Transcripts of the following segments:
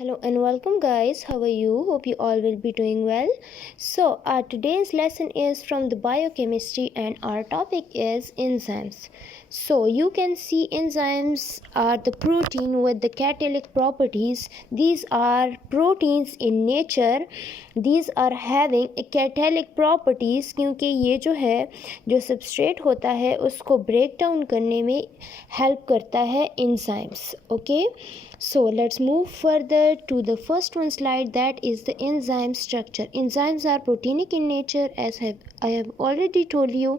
Hello and welcome guys, how are you? Hope you all will be doing well. So our today's lesson is from the biochemistry and our topic is enzymes. So you can see enzymes are the protein with the catalytic properties. These are proteins in nature. These are having a catalytic properties क्योंकि ये जो substrate होता है उसको break down करने में help करता है enzymes. Okay. So let's move further to the first one slide, that is the enzyme structure. Enzymes are proteinic in nature, as I have already told you.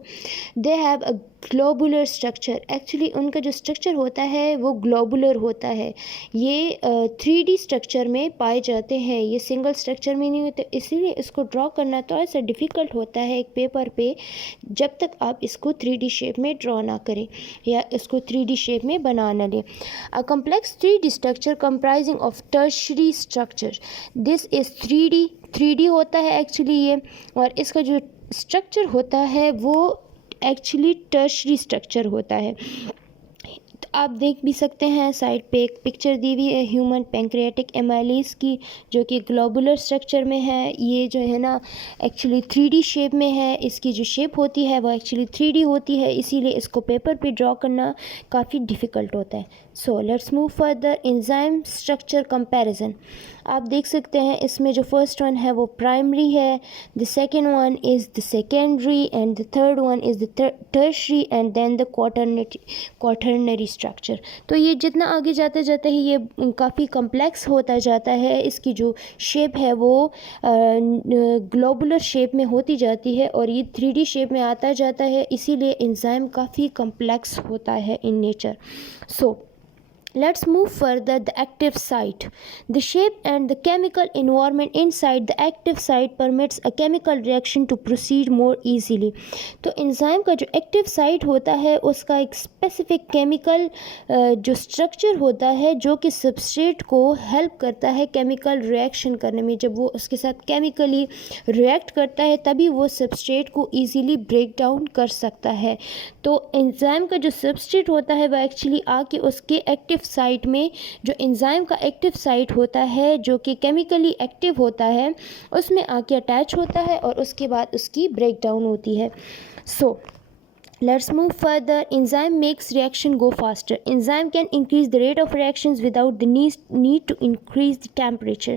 They have a globular structure. Actually उनका जो structure होता है वो globular होता है. ये 3D structure में पाए जाते हैं, ये सिंगल स्ट्रक्चर में नहीं होते, इसीलिए इसको ड्रॉ करना थोड़ा सा डिफ़िकल्ट होता है एक पेपर पे जब तक आप इसको 3D शेप में ड्रॉ ना करें या इसको 3D शेप में बना ना लें. अ complex 3D structure comprising of tertiary structure. This is 3D होता है एक्चुअली ये, और इसका जो स्ट्रक्चर होता है वो एक्चुअली टर्शरी स्ट्रक्चर होता है. तो आप देख भी सकते हैं साइड पे एक पिक्चर दी हुई है ह्यूमन पैंक्रियाटिक एमाइलेज की, जो कि ग्लोबुलर स्ट्रक्चर में है. ये जो है ना एक्चुअली 3D शेप में है. इसकी जो शेप होती है वो एक्चुअली 3D होती है, इसीलिए इसको पेपर पे ड्रॉ करना काफ़ी डिफ़िकल्ट होता है. सो let's move further. Enzyme structure comparison. आप देख सकते हैं इसमें जो फर्स्ट वन है वो प्राइमरी है, the second one is the secondary and the third one is the tertiary and then the quaternary structure. तो ये जितना आगे जाते जाते ही ये काफ़ी कम्प्लेक्स होता जाता है. इसकी जो शेप है वो ग्लोबुलर शेप में होती जाती है और ये 3D शेप में आता जाता है, इसीलिए एंजाइम काफ़ी कम्प्लेक्स होता है in nature. So let's move further. The active site. The shape and the chemical environment inside the active site permits a chemical reaction to proceed more easily. तो enzyme का जो एक्टिव साइट होता है उसका एक specific chemical जो structure होता है जो कि सबस्ट्रेट को हेल्प करता है केमिकल रिएक्शन करने में. जब वो उसके साथ केमिकली रिएक्ट करता है तभी वो सबस्ट्रेट को ईजीली ब्रेक डाउन कर सकता है. तो एंजाइम का जो सबस्ट्रेट होता है वह एक्चुअली आके उसके एक्टिव साइट में, जो एंजाइम का एक्टिव साइट होता है जो कि केमिकली एक्टिव होता है, उसमें आके अटैच होता है और उसके बाद उसकी ब्रेक डाउन होती है. सो let's move further. Enzyme makes reaction go faster. Enzyme can increase the rate of reactions without the need to increase the temperature.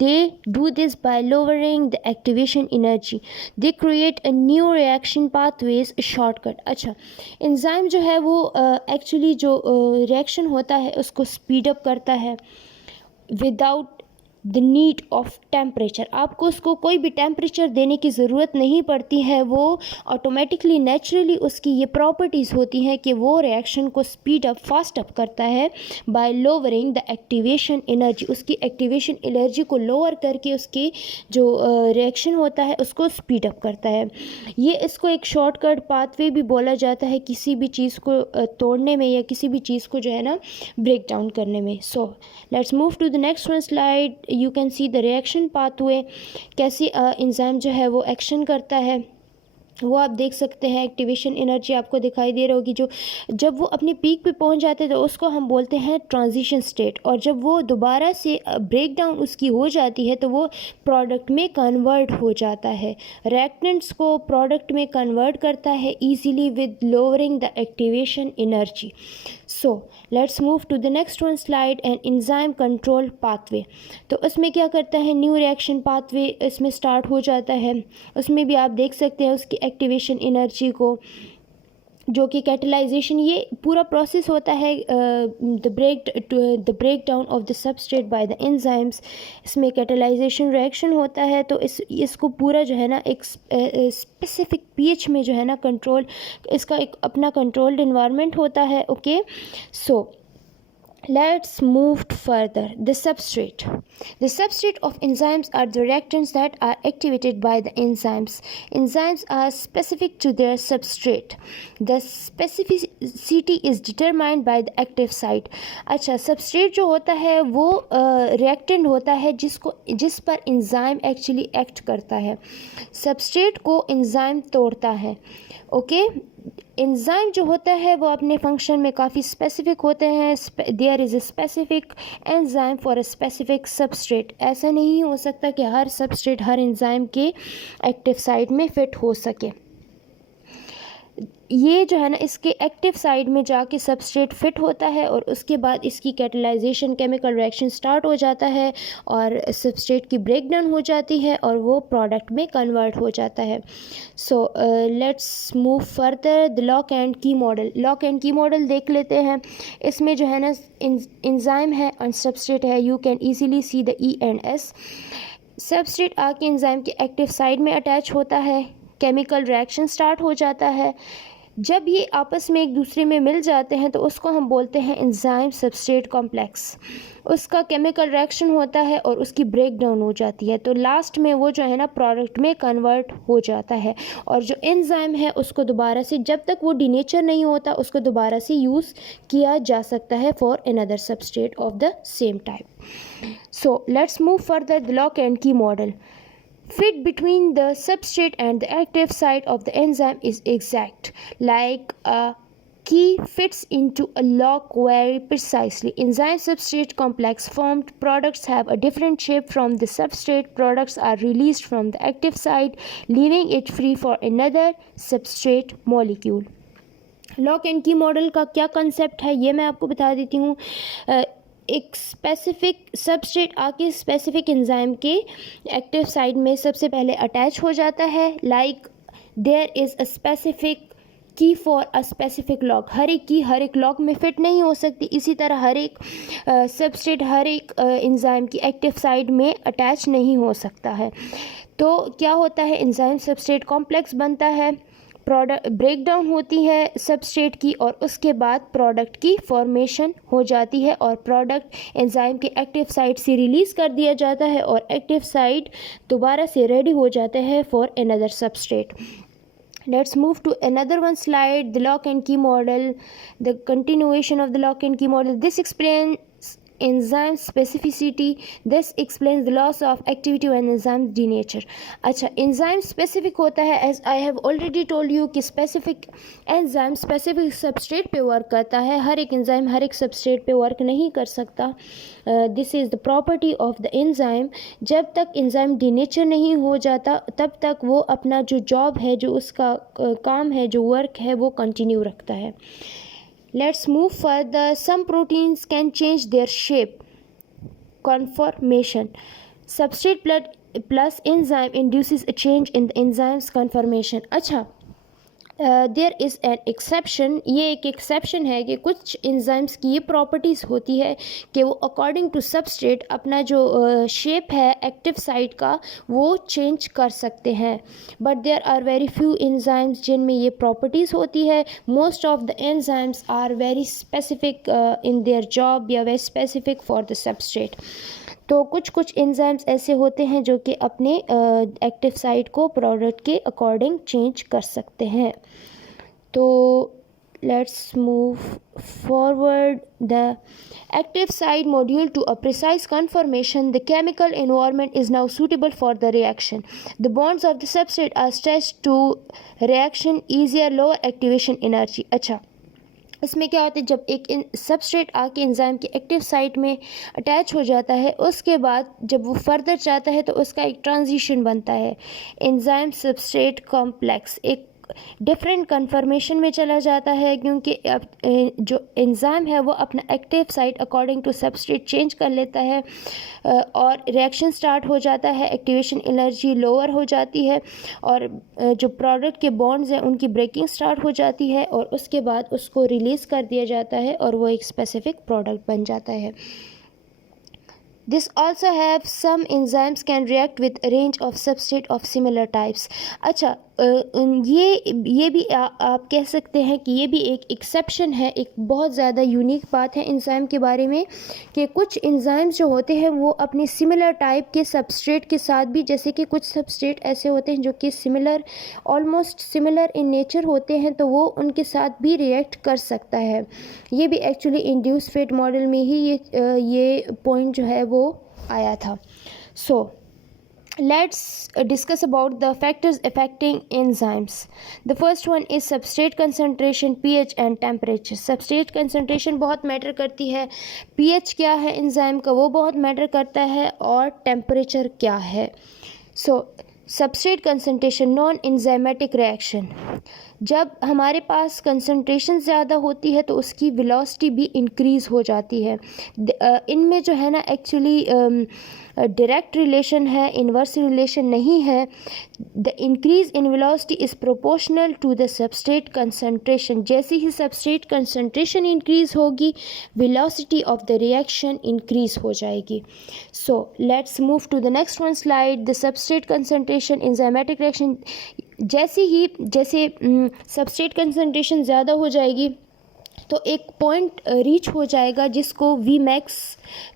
They do this by lowering the activation energy. They create a new reaction pathways, a shortcut. अच्छा, enzyme जो है वो actually जो reaction होता है उसको speed up करता है without the need of temperature. आपको उसको कोई भी टेम्परेचर देने की ज़रूरत नहीं पड़ती है. वो ऑटोमेटिकली नेचुरली उसकी ये प्रॉपर्टीज़ होती हैं कि वो रिएक्शन को स्पीड अप फास्ट अप करता है bye lowering the activation energy. उसकी एक्टिवेशन एनर्जी को लोअर करके उसकी जो रिएक्शन होता है उसको स्पीड अप करता है. ये इसको एक शॉर्टकट पाथवे भी बोला जाता है किसी भी चीज़ को तोड़ने में या किसी भी चीज़ को जो है ना ब्रेक डाउन करने में. So let's move to the next one slide. You can see the reaction pathway, कैसे एंजाइम जो है वो एक्शन करता है वो आप देख सकते हैं. एक्टिवेशन एनर्जी आपको दिखाई दे रही होगी. जो जब वो अपनी पीक पे पहुंच जाते हैं तो उसको हम बोलते हैं ट्रांजिशन स्टेट, और जब वो दोबारा से ब्रेक डाउन उसकी हो जाती है तो वो प्रोडक्ट में कन्वर्ट हो जाता है. रिएक्टेंट्स को प्रोडक्ट में कन्वर्ट करता है easily with lowering the activation energy. So let's move to the next one slide. And enzyme control pathway. तो उसमें क्या करता है, न्यू रिएक्शन पाथवे इसमें स्टार्ट हो जाता है. उसमें भी आप देख सकते हैं उसकी एक्टिवेशन एनर्जी को, जो कि कैटलाइजेशन, ये पूरा प्रोसेस होता है the break down of the substrate by the enzymes. इसमें कैटलाइजेशन रिएक्शन होता है. तो इसको पूरा जो है ना एक स्पेसिफिक पीएच में जो है ना कंट्रोल, इसका एक अपना कंट्रोल्ड इन्वायरमेंट होता है. Okay, so let's move further. The substrate. The substrate of enzymes are the reactants that are activated by the enzymes. Enzymes are specific to their substrate. The specificity is determined by the active site. अच्छा, substrate जो होता है वो reactant होता है जिस पर enzyme actually act करता है. Substrate को enzyme तोड़ता है. ओके, एंजाइम जो होता है वो अपने फंक्शन में काफ़ी स्पेसिफिक होते हैं. There is a specific enzyme for a specific substrate. ऐसा नहीं हो सकता कि हर सबस्ट्रेट हर एंजाइम के एक्टिव साइट में फिट हो सके. ये जो है ना, इसके एक्टिव साइड में जाके सबस्ट्रेट फिट होता है और उसके बाद इसकी कैटलाइजेशन केमिकल रिएक्शन स्टार्ट हो जाता है और सबस्ट्रेट की ब्रेकडाउन हो जाती है और वो प्रोडक्ट में कन्वर्ट हो जाता है. सो let's move further. The lock and की मॉडल. लॉक एंड की मॉडल देख लेते हैं. इसमें जो है ना, एंजाइम है और सबस्ट्रेट है. You can easily see the E and S. Substrate आके एंजाइम के एक्टिव साइड में अटैच होता है, केमिकल रिएक्शन स्टार्ट हो जाता है. जब ये आपस में एक दूसरे में मिल जाते हैं तो उसको हम बोलते हैं एंजाइम सबस्ट्रेट कॉम्प्लेक्स. उसका केमिकल रिएक्शन होता है और उसकी ब्रेक डाउन हो जाती है. तो लास्ट में वो जो है ना प्रोडक्ट में कन्वर्ट हो जाता है और जो एंजाइम है उसको दोबारा से, जब तक वो डीनेचर नहीं होता, उसको दोबारा से यूज़ किया जा सकता है for another substrate of the same type. So let's move further. The lock and की model. Fit between the substrate and the active site of the enzyme is exact, like a key fits into a lock very precisely. Enzyme substrate complex formed products have a different shape from the substrate. Products are released from the active site, leaving it free for another substrate molecule. Lock and की model का क्या concept है ये मैं आपको बता देती हूँ. एक स्पेसिफिक सबस्ट्रेट आके स्पेसिफिक एंजाइम के एक्टिव साइट में सबसे पहले अटैच हो जाता है. Like there is a specific key for a specific lock. हर एक की हर एक लॉक में फिट नहीं हो सकती. इसी तरह हर एक सबस्ट्रेट हर एक एंजाइम की एक्टिव साइट में अटैच नहीं हो सकता है. तो क्या होता है, एंजाइम सबस्ट्रेट कॉम्प्लेक्स बनता है, प्रोडक्ट ब्रेकडाउन होती है सबस्ट्रेट की और उसके बाद प्रोडक्ट की फॉर्मेशन हो जाती है और प्रोडक्ट एंजाइम के एक्टिव साइट से रिलीज़ कर दिया जाता है और एक्टिव साइट दोबारा से रेडी हो जाता है for another substrate. Let's move to another one slide. The lock and key model. The continuation of the lock and key model. This explains enzyme specificity. This explains the loss of activity when enzyme denature. अच्छा, enzyme specific होता है, as I have already told you कि specific enzyme specific substrate पे work करता है. हर एक enzyme हर एक substrate पे work नहीं कर सकता. This is the property of the enzyme. जब तक enzyme denature नहीं हो जाता तब तक वो अपना जो job है, जो उसका काम है, जो work है, वो continue रखता है. Let's move further. Some proteins can change their shape, conformation. Substrate plus enzyme induces a change in the enzyme's conformation. अच्छा, देयर इज़ एन एक्सेप्शन. ये एक एक्सेप्शन है कि कुछ एंजाइम्स की ये प्रॉपर्टीज़ होती है कि वो अकॉर्डिंग टू सबस्ट्रेट अपना जो शेप है एक्टिव साइट का वो चेंज कर सकते हैं. But there are very few enzymes जिनमें ये प्रॉपर्टीज़ होती है. Most of the enzymes are very specific in their job या very specific for the substrate. तो कुछ कुछ एंजाइम्स ऐसे होते हैं जो कि अपने एक्टिव साइट को प्रोडक्ट के अकॉर्डिंग चेंज कर सकते हैं. तो let's move forward. The active site module to a precise conformation. The chemical environment is now suitable for the reaction. The bonds of the substrate are stretched to reaction easier, lower activation energy. अच्छा, इसमें क्या होता है, जब एक substrate आके enzyme की active site में अटैच हो जाता है उसके बाद जब वो फर्दर जाता है तो उसका एक ट्रांजिशन बनता है. एंजाइम सबस्ट्रेट कॉम्प्लेक्स एक डिफरेंट कन्फर्मेशन में चला जाता है क्योंकि अब जो एंजाइम है वो अपना active site according to substrate change कर लेता है और रिएक्शन स्टार्ट हो जाता है. एक्टिवेशन एनर्जी लोअर हो जाती है और जो प्रोडक्ट के बॉन्ड्स हैं उनकी ब्रेकिंग स्टार्ट हो जाती है और उसके बाद उसको रिलीज़ कर दिया जाता है और वो एक स्पेसिफिक प्रोडक्ट बन जाता है. This also have some enzymes can react with a range of substrate of similar types. अच्छा, ये भी आप कह सकते हैं कि ये भी एक एक्सेप्शन है. एक बहुत ज़्यादा यूनिक बात है एंजाइम के बारे में कि कुछ एंजाइम्स जो होते हैं वो अपने सिमिलर टाइप के सबस्ट्रेट के साथ भी, जैसे कि कुछ सबस्ट्रेट ऐसे होते हैं जो कि similar almost similar in nature होते हैं तो वो उनके साथ भी रिएक्ट कर सकता है. ये भी एक्चुअली इंड्यूस फेट मॉडल में ही ये पॉइंट जो है वो आया था. सो let's discuss about the factors affecting enzymes. The first one is substrate concentration, pH and temperature. substrate concentration बहुत मैटर करती है, pH क्या है एंजाइम का वो बहुत मैटर करता है, और टेम्परेचर क्या है. So substrate concentration, non enzymatic reaction. जब हमारे पास कंसनट्रेशन ज़्यादा होती है तो उसकी वेलोसिटी भी इंक्रीज़ हो जाती है. इनमें जो है ना एक्चुअली डायरेक्ट रिलेशन है, इन्वर्स रिलेशन नहीं है. The increase in velocity is proportional to the substrate concentration. जैसे ही सबस्ट्रेट कंसनट्रेशन इंक्रीज़ होगी, velocity of the reaction increase हो जाएगी. So let's move to the next one slide. The substrate concentration enzymatic reaction. जैसे substrate concentration ज़्यादा हो जाएगी तो एक पॉइंट रीच हो जाएगा जिसको वी मैक्स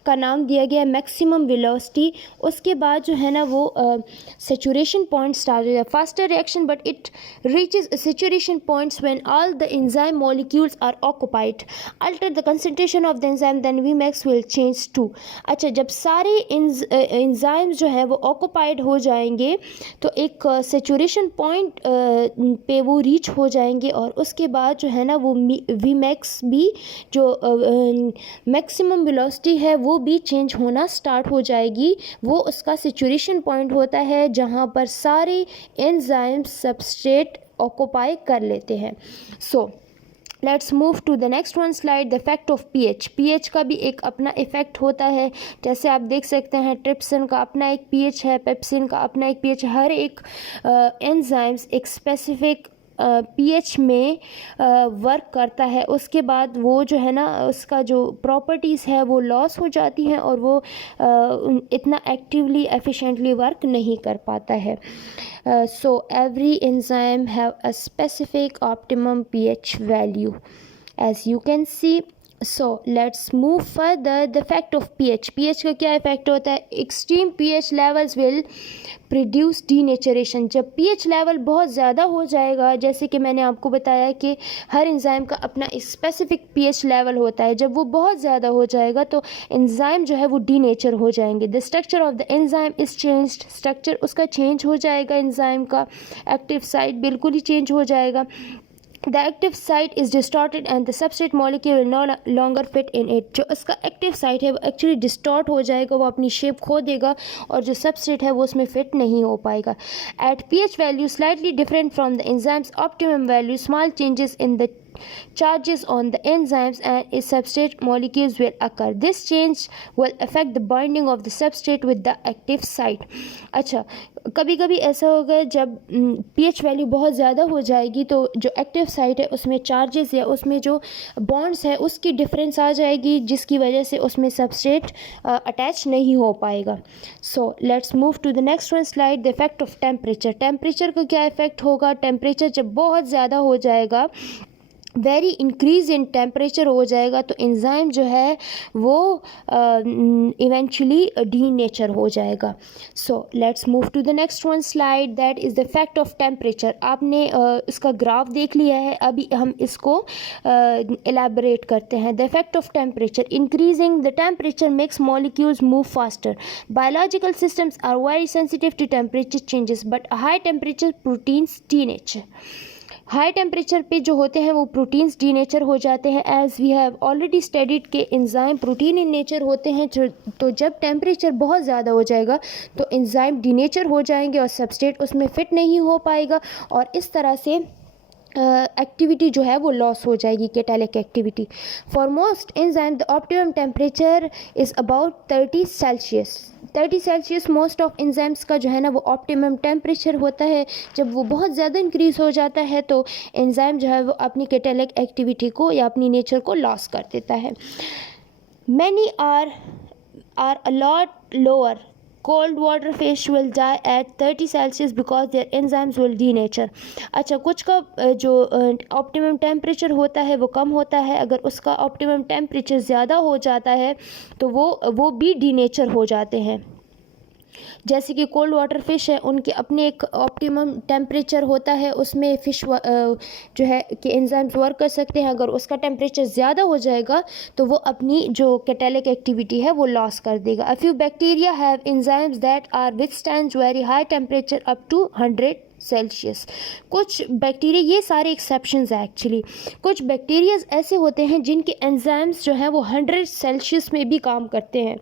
का नाम दिया गया है, मैक्सिमम वेलोसिटी. उसके बाद जो है ना वो सेचुरेशन पॉइंट स्टार्ट हो जाएगा. Faster reaction but it reaches saturation points when all the enzyme molecules are occupied. Alter the concentration of the enzyme then V max will change too. अच्छा, जब सारे एंजाइम्स जो है वो ऑक्युपाइड हो जाएंगे तो एक सेचुरेशन पॉइंट पे वो रीच हो जाएंगे, और उसके बाद जो है ना वो वी मैक्स भी जो मैक्सिमम वेलोसिटी है वो भी चेंज होना स्टार्ट हो जाएगी. वो उसका सेचुरेशन पॉइंट होता है जहाँ पर सारे एंजाइम्स सबस्ट्रेट ऑक्युपाई कर लेते हैं. So let's move to the next one slide. The effect of pH. PH का भी एक अपना इफेक्ट होता है. जैसे आप देख सकते हैं ट्रिप्सिन का अपना एक पीएच है, पेप्सिन का अपना एक पीएच. हर एक एंजाइम्स एक स्पेसिफिक पीएच में वर्क करता है. उसके बाद वो जो है ना उसका जो प्रॉपर्टीज़ है वो लॉस हो जाती हैं और वो इतना एक्टिवली एफिशिएंटली वर्क नहीं कर पाता है. So every enzyme have a specific optimum pH value, as you can see. So let's move further. The effect of pH. pH का क्या इफेक्ट होता है? Extreme pH levels will produce denaturation. जब pH level बहुत ज़्यादा हो जाएगा, जैसे कि मैंने आपको बताया कि हर एंजाइम का अपना स्पेसिफिक pH लेवल होता है, जब वो बहुत ज़्यादा हो जाएगा तो एंजाइम जो है वो डीनेचर हो जाएंगे. The structure of the enzyme is changed. Structure उसका चेंज हो जाएगा, एंजाइम का एक्टिव साइट बिल्कुल ही चेंज हो जाएगा. The active site is distorted and the substrate molecule will no longer fit in it. जो उसका एक्टिव साइट है वो एक्चुअली डिस्टॉर्ट हो जाएगा, वो अपनी शेप खो देगा और जो सबस्ट्रेट है वो उसमें फिट नहीं हो पाएगा. At pH value slightly different from the enzyme's optimum value, small changes in the charges on the enzymes and its substrate molecules will occur. This change will affect the binding of the substrate with the active site. अच्छा, कभी कभी ऐसा होगा जब pH value बहुत ज़्यादा हो जाएगी तो जो एक्टिव साइट है उसमें चार्जेस या उसमें जो बॉन्ड्स है उसकी डिफरेंस आ जाएगी, जिसकी वजह से उसमें सबस्ट्रेट अटैच नहीं हो पाएगा. So let's move to the next one slide. The effect of temperature. Temperature का क्या इफेक्ट होगा? टेम्परेचर जब बहुत ज़्यादा हो जाएगा, वेरी इंक्रीज इन टेम्परेचर हो जाएगा तो एंजाइम जो है वो इवेंचुअली डीनेचर हो जाएगा. So let's move to the next one slide. That is the effect of temperature. आपने इसका ग्राफ देख लिया है, अभी हम इसको एलैबोरेट करते हैं. The effect of temperature. Increasing the temperature makes molecules move faster. Biological systems are very sensitive to temperature changes but high temperature proteins denature. High temperature पे जो होते हैं वो प्रोटीन्स डीनेचर हो जाते हैं. As we have already studied के enzyme protein in nature होते हैं. तो जब टेम्परेचर बहुत ज़्यादा हो जाएगा तो एंजाइम डीनेचर हो जाएंगे और सबस्ट्रेट उसमें फिट नहीं हो पाएगा और इस तरह से एक्टिविटी जो है वो लॉस हो जाएगी, catalytic activity. For most enzyme the optimum temperature is about 30 Celsius. 30 Celsius most of enzymes का जो है ना वो ऑप्टिमम टेम्परेचर होता है. जब वो बहुत ज़्यादा इंक्रीज़ हो जाता है तो एंजाइम जो है वो अपनी कैटालिक एक्टिविटी को या अपनी नेचर को लॉस कर देता है. Many are a lot lower. Cold water fish will die at 30 Celsius because their enzymes will denature. अच्छा, कुछ का जो ऑप्टिमम टेम्परेचर होता है वो कम होता है. अगर उसका ऑप्टिमम टेम्परेचर ज़्यादा हो जाता है तो वो भी डीनेचर हो जाते हैं. जैसे कि कोल्ड वाटर फिश है, उनके अपने एक ऑप्टिमम टेम्परेचर होता है, उसमें फ़िश जो है कि एंजाइम्स वर्क कर सकते हैं। अगर उसका टेम्परेचर ज़्यादा हो जाएगा तो वो अपनी जो कैटालिक एक्टिविटी है वो लॉस कर देगा। A few bacteria have enzymes that are withstand very high temperature up to 100 Celsius. कुछ बैक्टीरिया, ये सारे एक्सेप्शंस हैं एक्चुअली, कुछ बैक्टीरियाज ऐसे होते हैं जिनके एंजाइम्स जो हैं वो 100 सेल्सियस में भी काम करते हैं।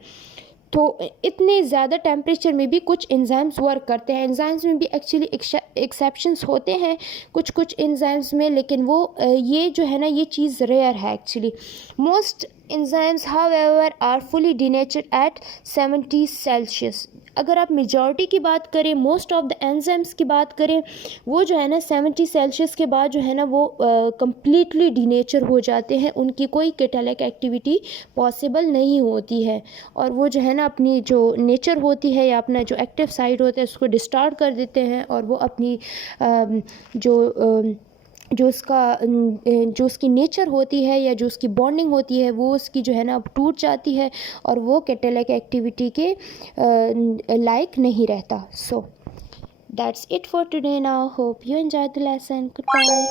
तो इतने ज़्यादा टेम्परेचर में भी कुछ एंजाइम्स वर्क करते हैं। एंजाइम्स में भी एक्चुअली एक्सेप्शंस होते हैं कुछ कुछ एंजाइम्स में, लेकिन वो ये जो है ना, ये चीज़ रेयर है actually. Most enzymes however are fully denatured at 70 Celsius. अगर आप मेजॉरिटी की बात करें, मोस्ट ऑफ द एंजाइम्स की बात करें, वो जो है ना 70 सेल्सियस के बाद जो है ना वो कम्प्लीटली डिनेचर हो जाते हैं, उनकी कोई कैटालिक एक्टिविटी पॉसिबल नहीं होती है, और वो जो है ना अपनी जो नेचर होती है या अपना जो एक्टिव साइड होता है उसको डिस्टार्ट कर देते हैं, और वो अपनी जो उसकी नेचर होती है या जो उसकी बॉन्डिंग होती है वो उसकी जो है ना अब टूट जाती है, और वो कैटालिक एक्टिविटी के लायक नहीं रहता। So that's it for today now. Hope you enjoy the lesson. Good bye.